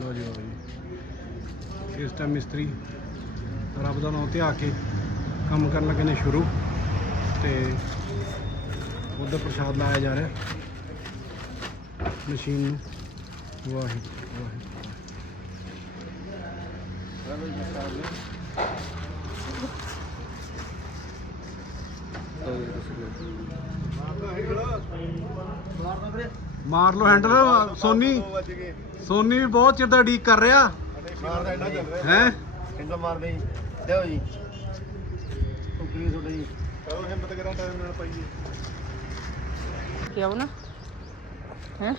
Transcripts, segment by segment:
ਲੋ ਜੀ ਲਓ ਜੀ। ਇਸ ਟਾਈਮ ਮਿਸਤਰੀ ਰੱਬ ਦਾ ਨਾਮ ਤੇ ਆ ਕੇ ਕੰਮ ਕਰਨ ਲੱਗੇ ਨੇ ਸ਼ੁਰੂ ਤੇ ਉਹਦਾ ਪ੍ਰਸ਼ਾਦ ਲਾਇਆ ਜਾ ਰਿਹਾ। ਮਸ਼ੀਨ ਨੂੰ। ਵਾਹਿਗੁਰੂ ਵਾਹਿਗੁਰੂ। ਮਾਰ ਲੋ ਹੈਂਡਲ ਸੋਨੀ ਸੋਨੀ ਵੀ ਬਹੁਤ ਚਿਰ ਦਾ ਡੀਕ ਕਰ ਰਿਹਾ। ਹੈ? ਇੰਨਾ ਮਾਰਦੇ ਜੀ? ਲਿਓ ਜੀ। ਟੁਕਰੀ ਤੁਹਾਡੇ। ਜੀ ਚਲੋ ਹਿੰਮਤ ਕਰਾਂ ਟਾਈਮ ਨਾਲ ਪਾਈਏ। ਕਿਉਂ ਨਾ? ਹੈ?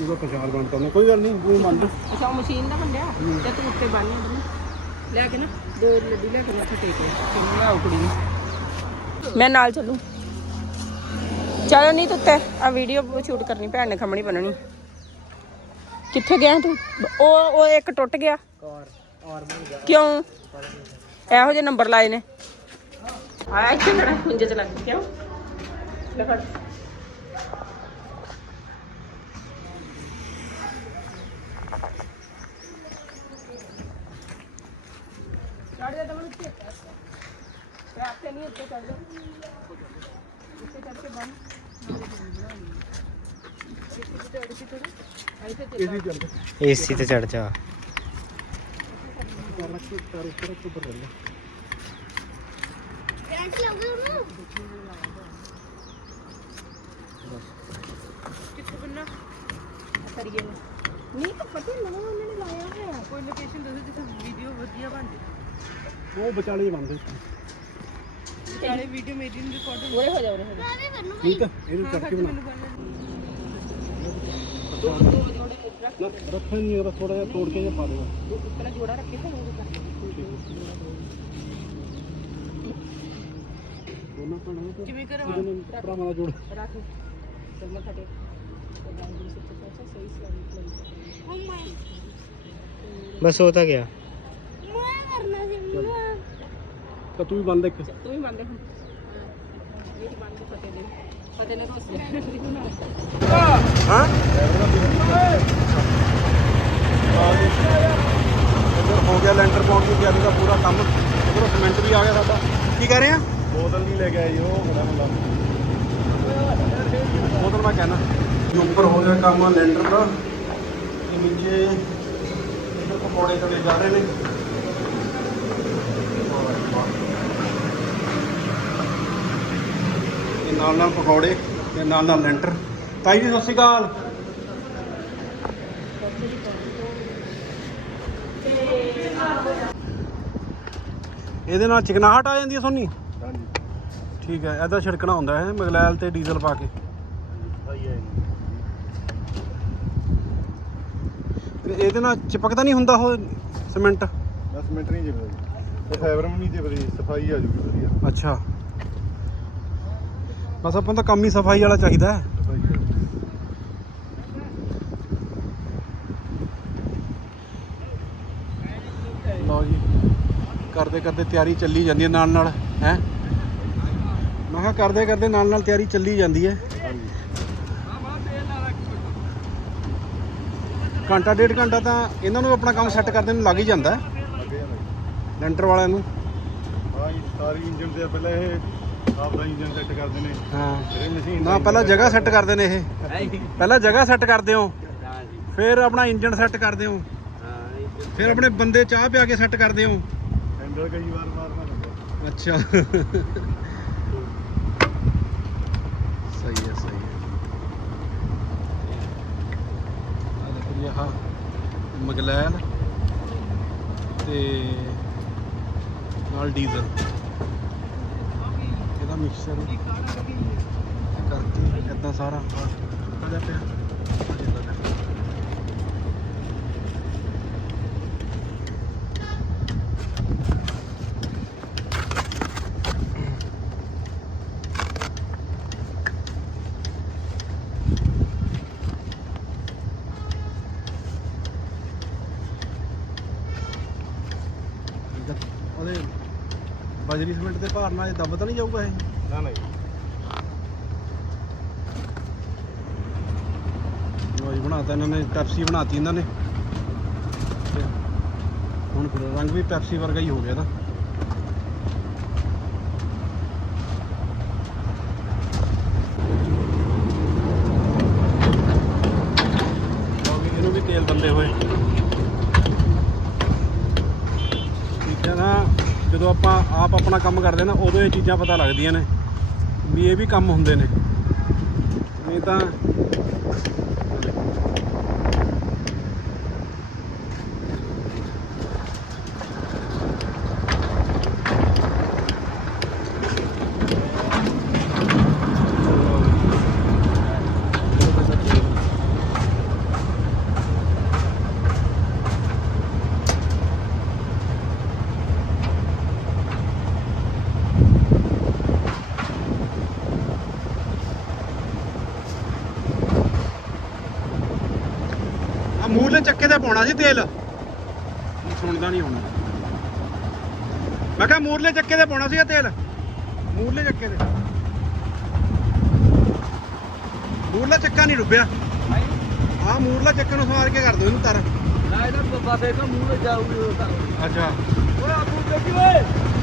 ਉਹਦਾ ਪ੍ਰਸ਼ਾਦ ਬਣਦਾ ਨਾ ਕੋਈ ਗੱਲ ਨਹੀਂ ਤੂੰ ਮੰਨ ਲੈ। ਅੱਛਾ ਉਹ ਮਸ਼ੀਨ ਦਾ ਬੰਦਿਆ ਤੇ ਤੂੰ ਉੱਤੇ ਬੰਨ ਇਹਨੂੰ ਲੈ ਕੇ ਨਾ ਦੋ ਲੱਡੂ ਲੈ ਕੇ ਕਿੰਨਾ ਉਹ ਕੁੜੀ ਮੈਂ ਨਾਲ ਚੱਲੂ। ਚਲੋ ਨਹੀਂ ਤੂੰ ਉੱਤੇ ਆ ਵੀਡੀਓ ਸ਼ੂਟ ਕਰਨੀ, ਭੈਣ ਨੇ ਖੰਮਣੀ ਬੰਨਣੀ। ਕਿੱਥੇ ਗਿਆ ਤੂੰ? ਉਹ ਉਹ ਇੱਕ ਟੁੱਟ ਗਿਆ। ਕਿਉਂ? ਇਹੋ ਜਿਹੇ ਨੰਬਰ ਲਾਏ ਨੇ। ਆ ਇੱਥੇ ਖੜਾ ਹੁੰਜੇ ਚ ਲੱਗ ਕਿਉਂ? ਲੈ ਫੜ। ਚੜ ਜਾ ਤਮਨ ਉੱਤੇ ਮੈਂ ਆਪੇ ਨਹੀਂ ਉੱਤੇ ਚੜ ਜਾ ਉੱਤੇ ਚੜ ਕੇ ਬੰਨ ਇਹਦੀ ਚੱਲ ਏਸੀ ਤੇ ਚੜ ਜਾ। ਕਰ ਰੱਖ ਕਰ ਉੱਪਰ ਰੱਖ ਉੱਪਰ ਰਹਿੰਦਾ ਕਿੱਥੇ ਬੰਨਾ? ਕਰੀਏ ਨੂੰ। ਨਹੀਂ ਤਾਂ ਪਤਾ ਨਾ ਉਹਨਾਂ ਨੇ ਲਾਇਆ ਹੋਇਆ। ਕੋਈ ਲੋਕੇਸ਼ਨ ਦੱਸੋ ਜਿੱਥੇ ਵੀਡੀਓ ਵਧੀਆ ਬਣ ਜੇ ਉਹ ਵਿਚਾਲੇ ਹੀ ਬੰਦੇ ਚਾਲੇ ਵੀਡੀਓ ਮੇਰੀ ਨੂੰ ਰਿਕਾਰਡ ਉਰੇ ਹੋ ਜਾ ਉਰੇ ਹੋ ਜਾ ਠੀਕ ਆ ਇਹਨੂੰ ਚੱਕ ਕੇ ਬਣਾ ਨਾ ਰੱਖਣ ਨਹੀਂ ਉਹਦਾ ਥੋੜਾ ਜਿਹਾ ਤੋੜ ਕੇ ਜਿਹਾ ਪਾ ਦੇਗਾ ਪਹਿਲਾਂ ਜੋੜਾ ਰੱਖੇ ਫਿਰ ਉਹ ਕਰ ਦੋਨਾਂ ਭੈਣਾਂ ਦਾ ਕਿਵੇਂ ਕਰਾਂ ਦੋਨਾਂ ਭਰਾਵਾਂ ਦਾ ਜੋੜ ਰੱਖ ਚੱਲ ਮੈਂ ਖੜੇ ਸਹੀ ਸਹੀ ਬਸ ਹੋ ਤਾਂ ਗਿਆ ਤਾਂ ਤੂੰ ਵੀ ਬੰਦ ਇੱਕ ਤੂੰ ਵੀ ਮੰਨਦੇ ਹੁਣ ਮੇਰੀ ਬੰਦ ਫਤੇ ਦੇ ਫਤੇ ਨੇ ਰੋਸ ਹਾਂ ਇੱਧਰ ਹੋ ਗਿਆ ਲੈਂਟਰ ਪਾਉਣ ਦੀ ਤਿਆਰੀ ਦਾ ਪੂਰਾ ਕੰਮ ਉਧਰੋਂ ਸਿਮੈਂਟ ਵੀ ਆ ਗਿਆ ਸਾਡਾ ਕੀ ਕਹਿ ਰਹੇ ਆ ਬੋਤਲ ਨਹੀਂ ਲੈ ਕੇ ਆਈ ਉਹ ਬੜਾ ਮੁੰਡਾ ਉਧਰ ਮੈਂ ਕਹਿਣਾ ਜੀ ਉੱਪਰ ਹੋ ਗਿਆ ਕੰਮ ਲੈਂਟਰ ਦਾ ਤੇ ਨੀਚੇ ਇੱਧਰ ਪਕੌੜੇ ਚਲੇ ਜਾ ਰਹੇ ਨੇ ਇਹ ਨਾਲ ਨਾਲ ਪਕੌੜੇ ਤੇ ਨਾਲ ਨਾਲ ਲੈਂਟਰ। ਤਾਈ ਜੀ ਸਤਿ ਸ਼੍ਰੀ ਅਕਾਲ। ਇਹਦੇ ਨਾਲ ਚਿਕਨਾਹਟ ਆ ਜਾਂਦੀ ਹੈ ਸੋਨੀ? ਹਾਂਜੀ। ਠੀਕ ਹੈ ਇਹਦਾ ਛਿੜਕਣਾ ਹੁੰਦਾ ਹੈ ਮਗਲੈਲ ਤੇ ਡੀਜ਼ਲ ਪਾ ਕੇ। ਤੇ ਇਹਦੇ ਨਾਲ ਚਿਪਕਦਾ ਨਹੀਂ ਹੁੰਦਾ ਉਹ ਸੀਮੈਂਟ? 10 ਮਿੰਟ ਨਹੀਂ ਜਿਵੇਂ ਇਹ ਫਾਈਬਰ ਵੀ ਨਹੀਂ ਜਿਵੇਂ ਸਫ਼ਾਈ ਆ ਜੂਗੀ ਵਧੀਆ। ਅੱਛਾ। ਬਸ ਆਪਾਂ ਨੂੰ ਤਾਂ ਕੰਮ ਹੀ ਸਫ਼ਾਈ ਵਾਲਾ ਚਾਹੀਦਾ ਹੈ। ਲਓ ਜੀ ਕਰਦੇ ਕਰਦੇ ਤਿਆਰੀ ਚੱਲੀ ਜਾਂਦੀ ਹੈ ਨਾਲ ਨਾਲ ਹੈ? ਮੈਂ ਕਿਹਾ ਕਰਦੇ ਕਰਦੇ ਨਾਲ ਨਾਲ ਤਿਆਰੀ ਚੱਲੀ ਜਾਂਦੀ ਹੈ। ਘੰਟਾ ਡੇਢ ਘੰਟਾ ਤਾਂ ਇਹਨਾਂ ਨੂੰ ਆਪਣਾ ਕੰਮ ਸੈੱਟ ਕਰਦੇ ਨੂੰ ਲੱਗ ਹੀ ਜਾਂਦਾ ਹੈ, ਲੈਂਟਰ ਵਾਲਿਆਂ ਨੂੰ। ਹਾਂ ਜੀ ਸਾਰੀ ਇੰਜਨ ਤੇ ਪਹਿਲਾਂ ਇਹ ਆਪਦਾ ਇੰਜਨ ਸੈੱਟ ਕਰਦੇ ਨੇ ਹਾਂ। ਫਿਰ ਮਸ਼ੀਨ ਨਾ, ਪਹਿਲਾਂ ਜਗ੍ਹਾ ਸੈੱਟ ਕਰਦੇ ਨੇ ਇਹ। ਪਹਿਲਾਂ ਜਗ੍ਹਾ ਸੈੱਟ ਕਰਦੇ ਹੋ ਫਿਰ ਆਪਣਾ ਇੰਜਨ ਸੈੱਟ ਕਰਦੇ ਹੋ ਫਿਰ ਆਪਣੇ ਬੰਦੇ ਚਾਹ ਪਿਆ ਕੇ ਸੈੱਟ ਕਰਦੇ ਹੋ ਹੈਂਡਲ ਕਈ ਵਾਰ ਮਾਰਨਾ ਪੈਂਦਾ ਅੱਛਾ। ਸਹੀ ਹੈ ਸਹੀ ਹੈ। ਆ ਦੇਖੋ ਜੀ, ਆਹ ਮਗਲੈਲ ਤੇ ਨਾਲ ਡੀਜ਼ਲ। ਇਹਦਾ ਮਿਕਸਚਰ ਕਰਕੇ ਇਦਾਂ ਸਾਰਾ ਆ ਜਾ ਪਿਆ। ਉਹਦੇ ਬਜਰੀ ਸਿਮੈਂਟ ਦੇ ਭਰਨਾ ਇਹ ਦੱਬ ਤਾਂ ਨਹੀਂ ਜਾਊਗਾ ਇਹ। ਨਾ ਨਾ ਲੋ ਜੀ ਬਣਾਤਾ ਇਹਨਾਂ ਨੇ ਪੈਪਸੀ ਬਣਾਤੀ ਇਹਨਾਂ ਨੇ। ਤੇ ਹੁਣ ਫਿਰ ਰੰਗ ਵੀ ਪੈਪਸੀ ਵਰਗਾ ਹੀ ਹੋ ਗਿਆ ਇਹਦਾ। ਆਪਣਾ ਕੰਮ ਕਰਦੇ ਨਾ, ਉਦੋਂ ਇਹ ਚੀਜ਼ਾਂ ਪਤਾ ਲੱਗਦੀਆਂ ਨੇ ਵੀ ਇਹ ਵੀ ਕੰਮ ਹੁੰਦੇ ਨੇ। ਨਹੀਂ ਤਾਂ ਆ ਮੂਹਰਲੇ ਚੱਕੇ ਤੇ ਪਾਉਣਾ ਸੀ ਤੇਲ? ਹੁਣ ਸੁਣਦਾ ਨਹੀਂ ਹੁਣ। ਮੈਂ ਕਿਹਾ ਮੂਹਰਲੇ ਚੱਕੇ ਤੇ ਪਾਉਣਾ ਸੀਗਾ ਤੇਲ? ਮੂਹਰਲੇ ਚੱਕੇ ਤੇ ਮੂਹਰਲਾ ਚੱਕਾ ਨਹੀਂ ਡੁੱਬਿਆ। ਆ ਮੂਹਰਲਾ ਚੱਕੇ ਨੂੰ ਸਵਾਰ ਕੇ ਕਰ ਦੋ ਇਹਨੂੰ ਤਰ। ਨਾ ਇਹਦਾ ਬਸ ਇਹਦਾ ਮੂੰਹ ਤੇ ਜਾਊਗੀ ਉਹ ਤਾਂ। ਅੱਛਾ। ਓਏ ਆਪੂ ਦੇਖੀ ਓਏ।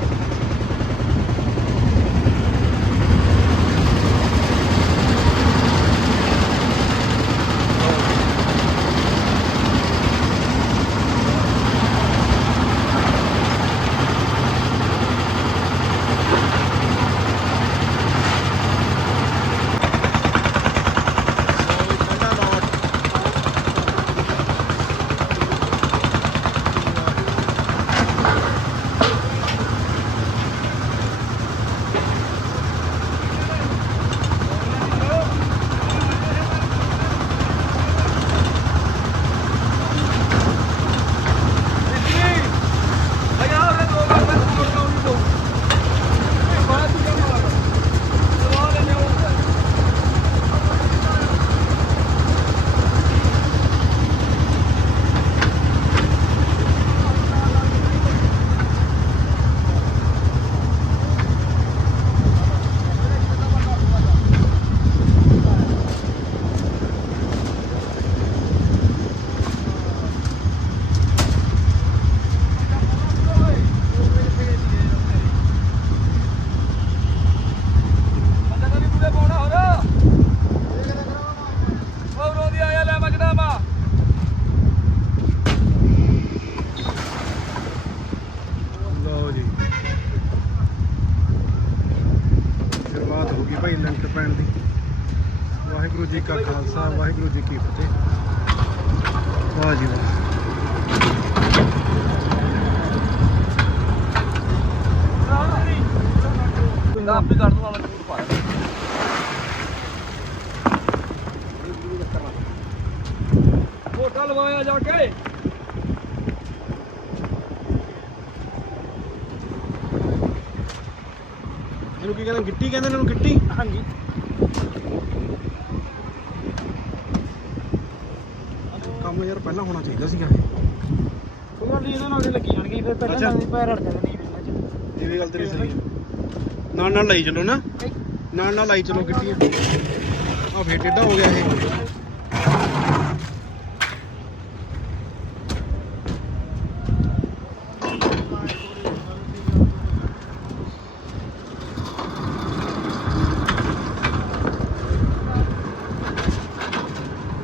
ਕਹਿੰਦੇ ਨੇ ਗਿੱਟੀ? ਹਾਂਜੀ। ਕੰਮ ਯਾਰ ਪਹਿਲਾਂ ਹੋਣਾ ਚਾਹੀਦਾ ਸੀਗਾ ਕੋਈ ਗੱਲ ਨਹੀਂ ਇਹਨਾਂ ਨਾਲ ਹੀ ਲੱਗੀ ਜਾਣਗੇ ਫਿਰ ਪਹਿਲਾਂ ਅੱਛਾ। ਨਾਲ ਪੈਰ ਅੜ ਜਾਣੇ ਨਹੀਂ ਇਹਨਾਂ ਚ। ਇਹ ਵੀ ਗੱਲ ਤੇਰੀ ਸਹੀ ਹੈ ਨਾਲ ਨਾਲ ਲਾਈ ਚਲੋ ਨਾ। ਨਾਲ ਨਾਲ ਲਾਈ ਚਲੋ ਗਿੱਟੀ। ਆ ਫੇਰ ਟੇਢਾ ਹੋ ਗਿਆ ਇਹ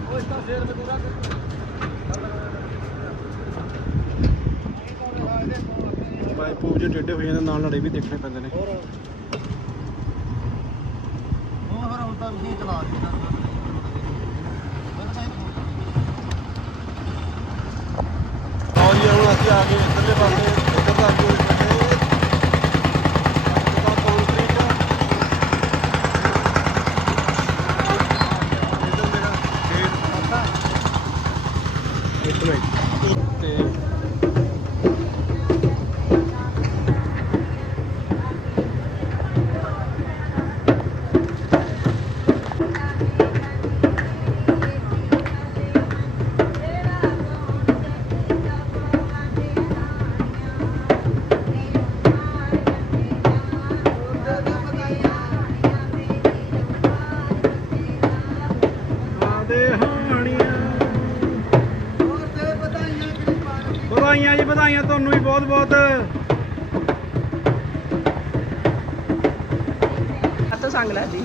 ਉਹ ਇਸ ਦਾ ਸ਼ੇਰ ਮੈਂ ਦੂਰਾ ਬਾਈ ਪੂਬ ਜੇ ਟੇਢੇ ਹੋ ਜਾਂਦੇ ਨਾਲ ਨਾਲ ਇਹ ਵੀ ਦੇਖਣੇ ਪੈਂਦੇ ਨੇ ਹੋਰ ਉਹ ਫਿਰ ਹੁਣ ਤਾਂ ਤੁਸੀਂ ਚਲਾ ਦੇ ਆਓ ਜੀ ਹੁਣ ਅਸੀਂ ਆ ਗਏ ਇੱਧਰਲੇ ਪਾਸੇ। ਵਧਾਈਆਂ ਤੁਹਾਨੂੰ ਵੀ ਬਹੁਤ ਬਹੁਤ। ਤਾਂ ਸੰਗ ਲੱਗਦੀ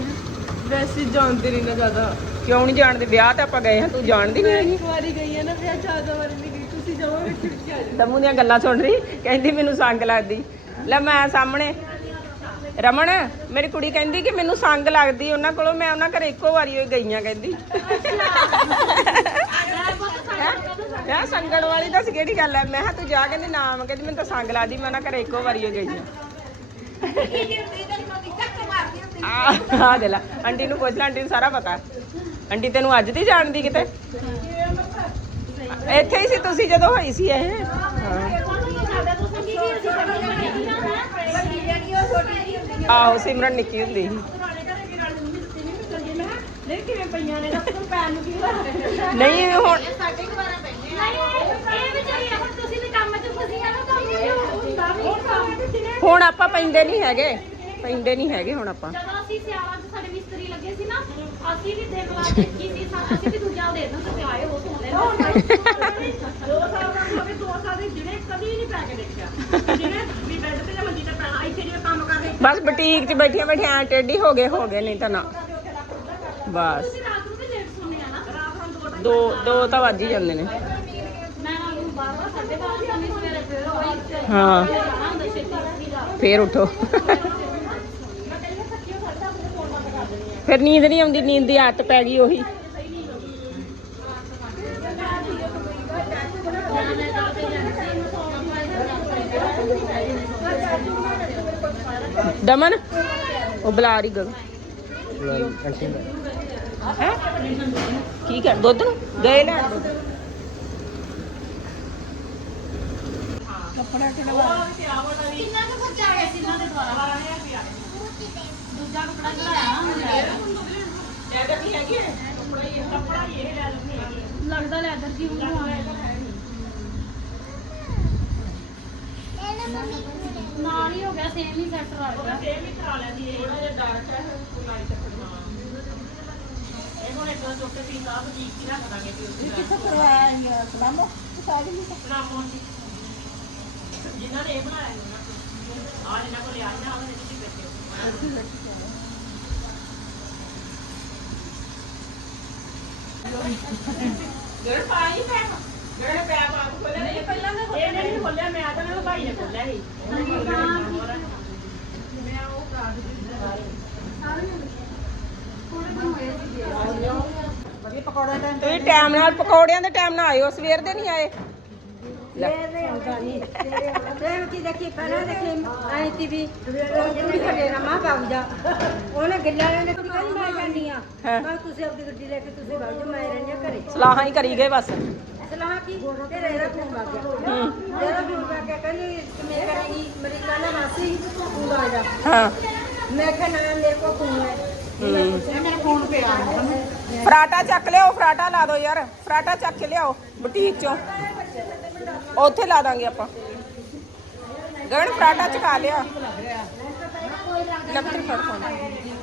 ਵੈਸੇ ਜਾਣਦੇ ਨਹੀਂ ਨਾ ਜ਼ਿਆਦਾ। ਕਿਉਂ ਨਹੀਂ ਜਾਣਦੇ? ਵਿਆਹ ਤੇ ਆਪਾਂ ਗਏ ਹਾਂ ਤੂੰ ਜਾਣਦੀ ਨਹੀਂ ਹੈਗੀ। ਇੱਕ ਵਾਰੀ ਗਈ ਹੈ ਨਾ ਵਿਆਹ ਜ਼ਿਆਦਾ ਵਾਰੀ ਨਹੀਂ ਗਈ। ਤੁਸੀਂ ਜਾਓਗੇ ਖਿੜਕੀ ਆ ਜਾਓ ਦਮੂ ਦੀਆਂ ਗੱਲਾਂ ਸੁਣ ਰਹੀ ਕਹਿੰਦੀ ਮੈਨੂੰ ਸੰਗ ਲੱਗਦੀ। ਲੈ ਮੈਂ ਸਾਹਮਣੇ। ਰਮਨ ਮੇਰੀ ਕੁੜੀ ਕਹਿੰਦੀ ਕਿ ਮੈਨੂੰ ਸੰਗ ਲੱਗਦੀ ਉਹਨਾਂ ਕੋਲੋਂ ਮੈਂ ਉਹਨਾਂ ਘਰੇ ਇੱਕੋ ਵਾਰੀ ਹੋਈ ਗਈਆਂ ਕਹਿੰਦੀ। ਯਾ ਸੰਗਣ ਵਾਲੀ ਦੱਸ ਕਿਹੜੀ ਗੱਲ ਹੈ? ਮੈਂ ਕਿਹਾ ਤੂੰ ਜਾ ਕਹਿੰਦੀ ਨਾਮ ਕਹਿੰਦੀ ਮੈਨੂੰ ਤਾਂ ਸੰਗ ਲੱਗਦੀ ਮੈਂ ਉਹਨਾਂ ਘਰੇ ਇੱਕੋ ਵਾਰੀ ਹੋਈ ਗਈਆਂ ਆ। ਆ ਦੇ ਲੈ ਆਂਟੀ ਨੂੰ ਪੁੱਛ ਲੈ ਆਂਟੀ ਨੂੰ ਸਾਰਾ ਪਤਾ। ਆਂਟੀ ਤੈਨੂੰ ਅੱਜ ਦੀ ਜਾਣਦੀ ਕਿਤੇ? ਇੱਥੇ ਹੀ ਸੀ ਤੁਸੀਂ ਜਦੋਂ ਹੋਈ ਸੀ ਇਹ? ਹਾਂ ਆਹੋ ਸਿਮਰਨ ਨਿੱਕੀ ਹੁੰਦੀ ਸੀ। ਨਹੀਂ ਹੁਣ ਹੁਣ ਆਪਾਂ ਪੈਂਦੇ ਨਹੀਂ ਹੈਗੇ। ਪੈਂਦੇ ਨਹੀਂ ਹੈਗੇ ਹੁਣ ਆਪਾਂ। ਜਦੋਂ ਅਸੀਂ ਸਿਆਲਾਂ 'ਚ ਸਾਡੇ ਮਿਸਤਰੀ ਲੱਗੇ ਸੀ ਨਾ ਅਸੀਂ ਵੀ ਦਿਨ ਰਾਤ ਦੇਖੀ ਸੀ ਸਾ- ਅਸੀਂ ਵੀ ਦੂਜਾ ਦੇ ਦਿੰਦੇ ਤੇ ਆਏ ਹੋ ਸੁਣਦੇ ਦੋ ਸਾਲ ਦਾ ਹੋ ਗਏ ਦੋ ਸਾਲ ਦੇ ਜਿਹੜੇ ਕਦੀ ਨਹੀਂ ਪੈ ਕੇ ਦੇਖਿਆ। ਜਿਹੜੇ ਵੀ ਬੈੱਡ ਤੇ ਜਾਂ ਮੰਜੀ ਤੇ ਪੈਣਾ ਇੱਥੇ ਜਿਹੜੇ ਕੰਮ ਕਰ ਰਹੇ ਬਸ ਬੁਟੀਕ 'ਚ ਬੈਠੀਆਂ ਬੈਠੀਆਂ ਐਂ ਟੇਢੀ ਹੋ ਗਏ ਹੋ ਗਏ ਨਹੀਂ ਤਾਂ ਨਾ। ਬਸ। ਤੁਸੀਂ ਰਾਤ ਨੂੰ ਵੀ ਲੇਟ ਸੌਂਦੇ ਆ ਨਾ। ਰਾਤ ਨੂੰ ਦੋ ਦੋ ਤਾਂ ਵੱਜ ਹੀ ਜਾਂਦੇ ਨੇ ਮੈਂ ਰਾਤ ਨੂੰ 12 ਸਾਢੇ 12 ਜਾਂਦੀ ਸਵੇਰੇ ਫਿਰ ਹੋਈ ਹਾਂ। ਫੇਰ ਉਠੋ। ਫਿਰ ਨੀਂਦ ਨਹੀਂ ਆਉਂਦੀ ਨੀਂਦ ਦੀ ਆਦਤ ਪੈ ਗਈ ਉਹੀ। ਦਮਨ ਉਹ ਬੁਲਾ ਰਹੀ ਗਗ ਕੀ ਕਰ ਦੁੱਧ ਨੂੰ? ਗਏ ਲੈਣ ਦੁੱਧ ਕਿੰਨਾ ਕੁ ਖਰਚਾ ਆ ਗਿਆ ਸੀ ਇਹਨਾਂ ਦੇ ਦੁਆਰਾ? ਦੂਜਾ ਕੱਪੜਾ ਨਾ ਲੱਗਦਾ ਲੈਦਰ ਜੀ ਨੂੰ ਨਾਲ ਹੀ ਹੋ ਗਿਆ ਸੇਮ ਹੀ ਸੈੱਟ ਆ ਗਿਆ। ਹੁਣ ਕਿੱਥੇ ਕਰਵਾਇਆ ਇਹ ਸਲਾਮੋ? ਸਾਰੇ ਨਹੀਂ ਸਲਾਮੋ ਜੀ। ਜਿਨ੍ਹਾਂ ਨੇ ਇਹ ਬਣਾਇਆ ਉਹਨਾਂ ਆ ਜਿਨ੍ਹਾਂ ਕੋਲ ਆ ਨਾ ਉਹਨੇ ਤੁਸੀਂ ਬੈਠੇ ਜਿਹੜੇ ਪਾਈ ਪੈ ਜਿਹੜੇ ਪੈਪ ਆਪ ਖੋਲੇ ਨਹੀਂ ਪਹਿਲਾਂ ਨਾ ਇਹ ਨਹੀਂ ਖੋਲਿਆ ਮੈਂ ਤਾਂ ਮੇਰੇ ਭਾਈ ਨੇ ਖੋਲਿਆ ਸੀ। ਤੁਸੀਂ ਟਾਈਮ ਨਾਲ ਪਕੌੜਿਆਂ ਦੇ ਟਾਈਮ ਨਾਲ ਆਇਓ ਸਵੇਰ ਦੇ ਨਹੀਂ ਆਏ। ਹਾਂ। ਸਲਾਹਾਂ ਹੀ ਕਰੀ ਗਏ ਬਸ। ਸਲਾਹ ਕੀ? ਤੇਰੇ ਦਾ ਫੋਨ ਲੱਗ ਗਿਆ। ਹੂੰ। ਤੇਰਾ ਫੋਨ ਲੱਗ ਗਿਆ ਕਹਿੰਦੀ ਕਿਵੇਂ ਕਰੇਗੀ ਮੇਰੀ ਕਹਿੰਦਾ ਮਾਸੀ ਤੂੰ ਆ ਜਾ ਹਾਂ। ਮੈਂ ਕਿਹਾ ਨਾ ਮੇਰੇ ਕੋਲ ਫੋਨ ਹੈ। ਹੂੰ। ਮੇਰੇ ਫੋਨ पे ਆ ਫਰਾਟਾ ਚੱਕ ਲਿਆਓ ਫਰਾਟਾ ਲਾ ਦਿਓ ਯਾਰ। ਫਰਾਟਾ ਚੱਕ ਕੇ ਲਿਆਓ ਬੁਟੀਕ ਚੋਂ। ਉੱਥੇ ਲਾ ਦਾਂਗੇ ਆਪਾਂ। ਗਗਨ ਫਰਾਟਾ ਚਕਾ ਲਿਆ। ਲੱਭਰ ਫੜ ਫੋਨ ਨਹੀਂ ਆ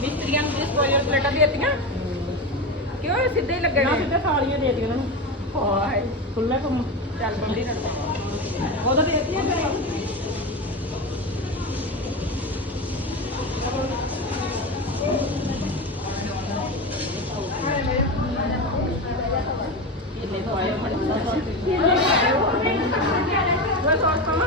ਮਿਸਤਰੀਆਂ ਨੂੰ ਡਿਸਪੋਜ਼ਲ ਪਲੇਟਾਂ ਦੇ ਦਿੱਤੀਆਂ ਕਿਉਂ ਸਿੱਧੇ ਹੀ ਲੱਗੇ ਨੇ ਸਿੱਧੇ ਥਾਲੀਆਂ ਦੇ ਦਿੱਤੀਆਂ ਉਹਨਾਂ ਨੂੰ ਹਾਏ ਖੁੱਲੇ ਕੰਮ ਚੱਲ ਬੰਦੀ ਨਾ ਉਹਦਾ ਦੇ ਦਿੱਤੀਆਂ ਫਿਰ ਕਿੰਨੇ ਤੋਂ ਆਏ ਬੜੇ ਉਹ ਸੌਸ ਪਾਵਾਂ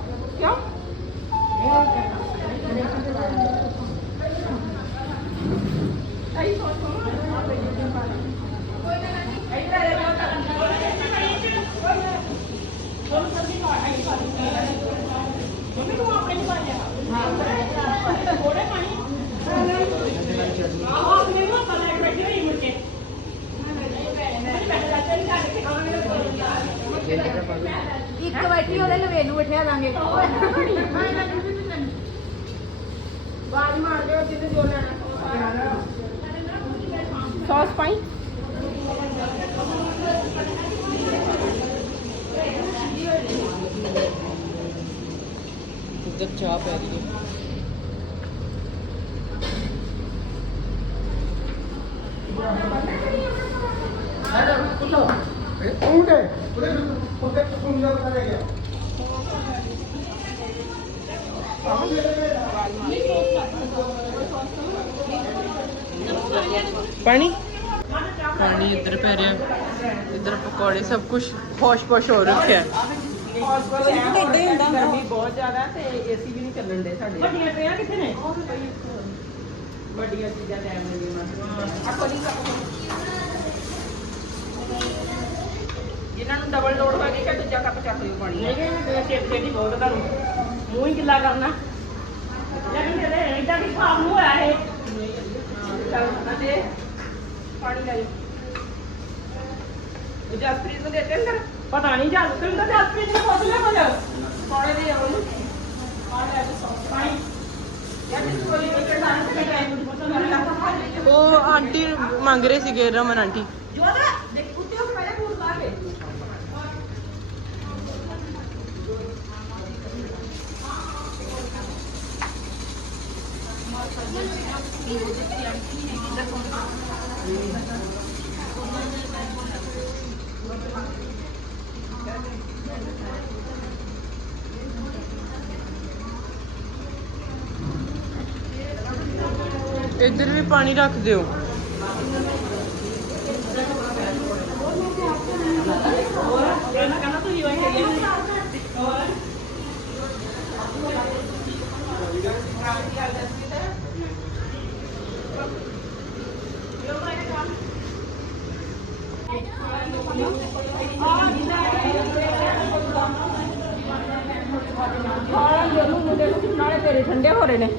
ਕੋਲੇ ਲੈ ਗਏ ਕਿਉਂ ਲਿਆ ਦਾਂਗੇ ਬਾਜ ਮਾਰ ਦਿਓ ਜਿੱਦ ਜੋ ਲੈਣਾ ਸੌਸ ਪਾਈ ਉੱਧਰ ਚਾਹ ਪੈ ਰਹੀ ਹੈ ਪਾਣੀ ਪਾਣੀ ਇੱਧਰ ਪੈ ਰਿਹਾ ਇੱਧਰ ਪਕੌੜੇ ਸਭ ਕੁਝ ਹੋਸ਼-ਪੋਸ਼ ਹੋ ਰੱਖਿਆ ਗਰਮੀ ਬਹੁਤ ਜ਼ਿਆਦਾ ਤੇ ਏਸੀ ਵੀ ਨਹੀਂ ਚੱਲਣ ਦੇ ਸਾਡੇ। ਵੱਡੀਆਂ ਟਰੇਆਂ ਕਿੱਥੇ ਨੇ? ਵੱਡੀਆਂ ਚੀਜ਼ਾਂ ਟਾਈਮ ਨਹੀਂ ਮਾਰ ਜਿਨ੍ਹਾਂ ਨੂੰ ਡਬਲ ਲੋਡ ਹੋਏਗੀ ਕਿ ਦੂਜਾ ਕੱਪ ਚੱਕ ਲਿਓ ਪਾਣੀ ਨਹੀਂ ਕਿ ਛੇਤੀ ਛੇਤੀ ਬਹੁਤ ਤੁਹਾਨੂੰ ਮੂੰਹ ਹੀ ਗਿੱਲਾ ਕਰਨਾ। ਲੇਕਿਨ ਜਿਹੜੇ ਇਦਾਂ ਦੀ ਖਾਮ ਨੂੰ ਹੋਇਆ ਇਹ। ਚੱਲ ਅਤੇ ਪਾਣੀ ਲੈ ਜਾਓ ਜਸਪ੍ਰੀਤ ਨੂੰ ਦੇ ਦੇ ਅੰਦਰ। ਪਤਾ ਨਹੀਂ ਜਦ ਤੈਨੂੰ ਤਾਂ ਜਸਪ੍ਰੀਤ ਨੇ ਪੁੱਛ ਲਿਆ ਕੁਝ। ਪਾਣੀ ਦੇ ਆਉਂ ਪਾਣੀ ਲੈ ਸੌਸ ਪਾਣੀ। ਯਾਰ ਇਸ ਕੋਲ ਇਹ ਕਿਹੜਾ ਨਾ। ਕਿ ਉਹ ਆਂਟੀ ਮੰਗ ਰਹੇ ਸੀਗੇ ਰਮਨ ਆਂਟੀ। ਜੋਦਾ ਦੇਖ ਉੱਤੇ ਹੋ ਕੇ ਪਹਿਲੇ ਫੂਟ ਲਾ ਕੇ। ਇੱਧਰ ਵੀ ਪਾਣੀ ਰੱਖ ਦਿਓ ਇਹਨਾਂ ਕਹਿੰਦਾ ਤੁਸੀਂ ਉਹ ਹੈਗੇ ਖਾਣ ਦੇ ਨੂੰ ਮੁੰਡੇ ਨੂੰ ਨਾਲੇ ਤੇਰੇ ਠੰਡੇ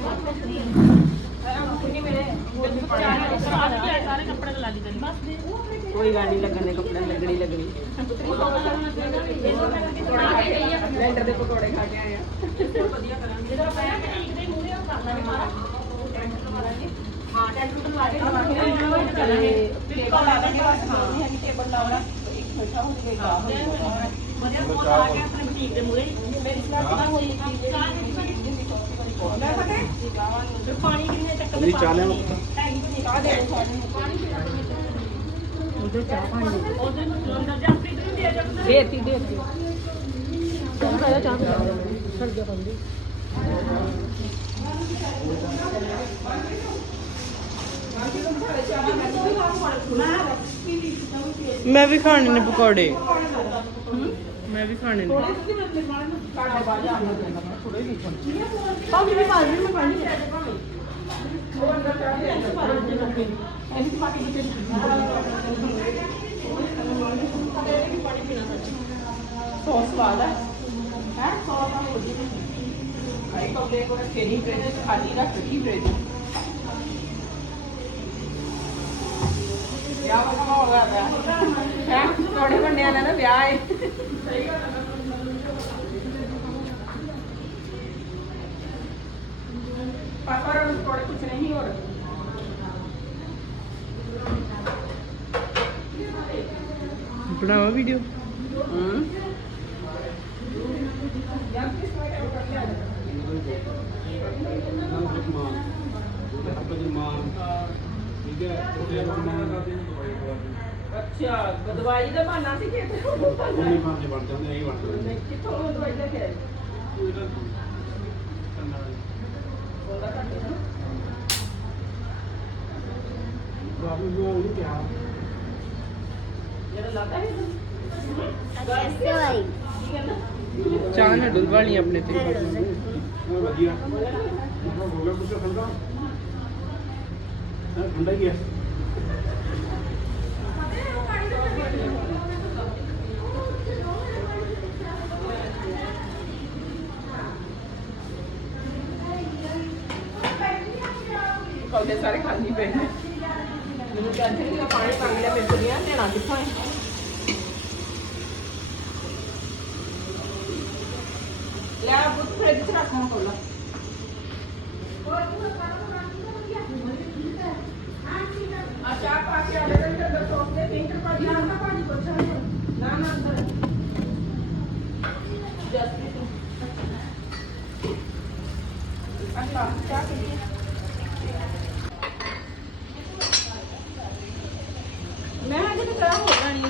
ਹੋ ਰਹੇ ਨੇ ਸਾਰੇ ਕੱਪੜੇ ਲਾ ਲਈ ਬਸ ਦੇ ਕੋਈ ਗੱਲ ਨਹੀਂ ਲੱਗਣੇ ਕੱਪੜੇ ਲੱਗਣੀ ਲੱਗਣੀ ਲੈਂਡਰ ਦੇ ਪਕੌੜੇ ਖਾ ਕੇ ਆਏ ਆ ਜਦੋਂ ਪਿਆ ਕਿ ਠੀਕ ਦੇ ਮੂਹਰੇ ਉਹ ਕਰ ਲਾਂਗੇ ਮਾਰਾ ਟੈਂਟ ਲਵਾ ਲਾਂਗੇ ਹਾਂ ਟੈਂਟ ਲਵਾ ਕੇ ਚੱਲਾਂਗੇ ਟੇਬਲ ਲਾ ਲਾਂਗੇ ਬਸ ਹਾਂ ਟੇਬਲ ਲਾ ਲਾ ਇੱਕ ਛੋਟਾ ਹੋ ਜਾਏਗਾ ਵਧੀਆ ਫੋਨ ਲਾ ਕੇ ਆਪਣੇ ਬੁਟੀਕ ਦੇ ਮੂਹਰੇ ਮੇਰੀ ਸਲਾਹ ਨਾ ਹੋਈ ਮੈਂ ਪਤਾ ਪਾਣੀ ਕਿੰਨੇ ਚੱਕਰ ਦੇ ਚਾਹ ਲਿਆਵਾਂ? ਚਾਹ ਦੇ ਪਾਣੀ ਉਧਰ ਚਾਹ ਪਾਣੀ ਉਧਰ ਅੰਦਰ ਜੰਪਰੀ ਨੂੰ ਦੇ ਜਾ ਦੇਤੀ ਦੇਤੀ ਮੈਂ ਵੀ ਖਾਣੇ ਨੇ ਪਕੌੜੇ। ਮੈਂ ਵੀ ਖਾਣੇ ਨੇ ਸੌਸ ਵਾਲਾ ਹੈ ਸੌਸ ਨਾਲ ਹੋ ਜੀ ਆਈ ਕੋਲੇ ਕੋਲ ਫੇਰੀ ਫ੍ਰਿਜ ਖਾਲੀ ਰੱਖ ਦਿੱਤੀ ਫ੍ਰਿਜ ਵਿਆਹ ਵਾਲਾ ਮਾਹੌਲ ਆ ਗਿਆ ਹੈ ਤੁਹਾਡੇ ਬੰਦਿਆਂ ਦਾ ਨਾ ਵਿਆਹ ਹੈ ਸਹੀ ਗੱਲ ਪਾਪਾ ਰੋਣ ਕੋਲ ਕੁਝ ਨਹੀਂ ਹੋ ਰਿਹਾ ਬਣਾਵਾ ਵੀਡੀਓ ਹੂੰ ਠੀਕ ਹੈ ਉਹਦੇ ਮਾਂ ਅੱਛਾ ਦਵਾਈ ਦਾ ਬਹਾਨਾ ਸੀ ਕਿ ਉਹਨੇ ਮਾਂ ਦੇ ਬਣ ਜਾਂਦੇ ਨਹੀਂ ਬਣ ਜਾਂਦੇ। ਕਿੱਥੋਂ ਦਵਾਈ ਲੈ ਕੇ ਆਏ? ਉਹ ਇਹਦਾ ਕਰਨਾ ਬਾਬੂ ਨੂੰ ਉਹਨੂੰ ਕਿਹਾ। ਚਾਹ ਨਾ ਡੁਲਵਾ ਲਈ ਆਪਣੇ ਤੇ। ਮੈਂ ਵਧੀਆ। ਮੈਂ ਕਿਹਾ ਹੋ ਗਿਆ ਕੁਝ ਠੰਡਾ ਹਾਂ ਠੰਡਾ ਹੀ ਹੈ। ਕੌਲੇ ਸਾਰੇ ਖਾਲੀ ਪਏ ਨੇ। ਮੈਨੂੰ ਕਹਿੰਦੇ ਕਿ ਪਾਣੀ ਪਾ ਲਿਆ ਮੇਰੇ ਕੋਲ ਨਹੀਂ ਲੈਣਾ ਕਿੱਥੋਂ ਹੈ? ਲੈ ਬੁੱਤ ਫ੍ਰਿਜ ਚ ਰੱਖਣਾ ਕੋਲਾ ਆ ਚਾਹ ਪਾ ਕੇ ਆਲੇ ਦੇ ਅੰਦਰ ਸੌਸ ਦੇ ਪਿੰਕ ਪਾ ਦਿਆ ਨਾ ਪਾਣੀ ਪੁੱਛ ਨਾ ਨਾ ਅੰਦਰ ਜਸਪ੍ਰੀਤ ਅੱਛਾ ਚਾਹ ਪੀ ਮੈਂ ਅਜੇ ਤੇ ਕਰਾ ਹੋ ਜਾਣੀ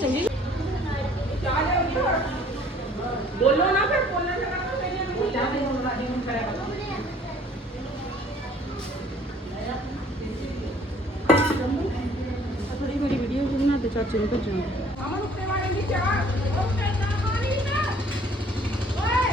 ਚੰਗੀ ਨਾ ਥੋੜੀ ਥੋੜੀ ਵੀਡੀਓ ਬਣਾ ਤੇ ਚਾਚੇ ਨੂੰ ਭੇਜਾਂ। ਅਮਨ ਉੱਤੇ ਵਾਲੇ ਦੀ ਚਾਹ ਉਹ ਕਹਿੰਦਾ ਪਾਣੀ ਨਾ ਓਏ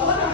ਕੋਲ ਗਿਆ